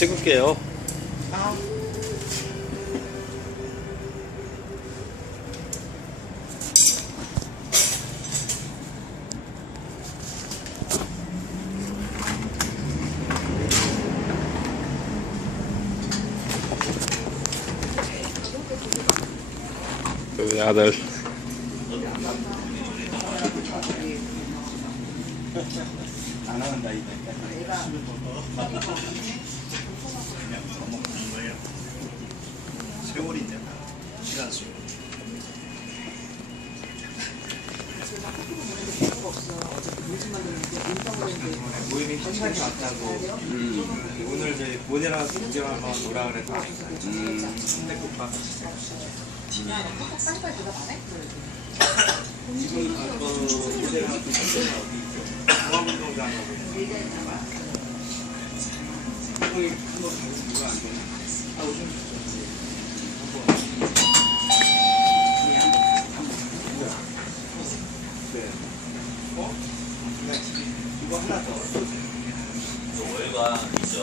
찍을게요. 우리 아들. 안 한다 이제. 모임이 한창이 왔다고. 오늘 저희 모델하고 구경 한번 오라 그래서. 순대국밥. 지금 그 모델하고 공항운동장하고. 거기 한번 가고 누가 안 되나? 아, 오좀 네. 어? 네. 이거 하나 더. 월가 있죠.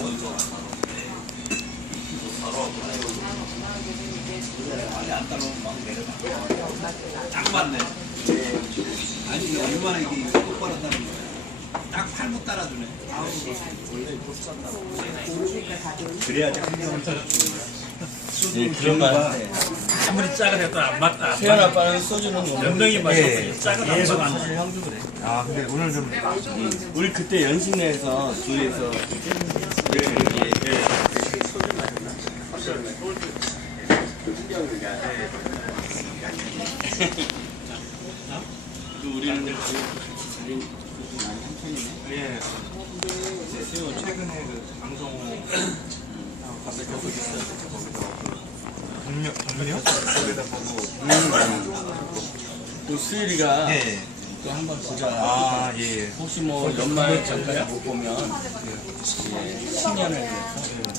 월가 나가는데 바로 아니 안 따라오면 막 내려가. 딱 맞네. 아니 이게 얼마나 이게 똑바로 따는 거야. 딱 팔고 따라주네. 아우 원래 못 싼다고. 그래야지 한 명을 따라주는 예, 그런 말. 아무리 작은 해도 안 맞다. 안 세연 맞다. 아빠는 소주는 못 연등이 먹는데 마셔도 작은 안 계속 맞아. 소주를 형주 그래. 아 근데 오늘 좀 우리 그때 연식내에서 주위에서 그 우리는 이제 거의 같이 자리 그것도 많이 한 편이네. 예. 이제 최근에 그 방송 가서 계속 있어요. 거기서 그 동료 동료요? 거기다 보고 또 수일이가 예. 또 한번 보자. 아 예. 혹시 뭐 연말 전까지 못 보면 예, 신년을 위해서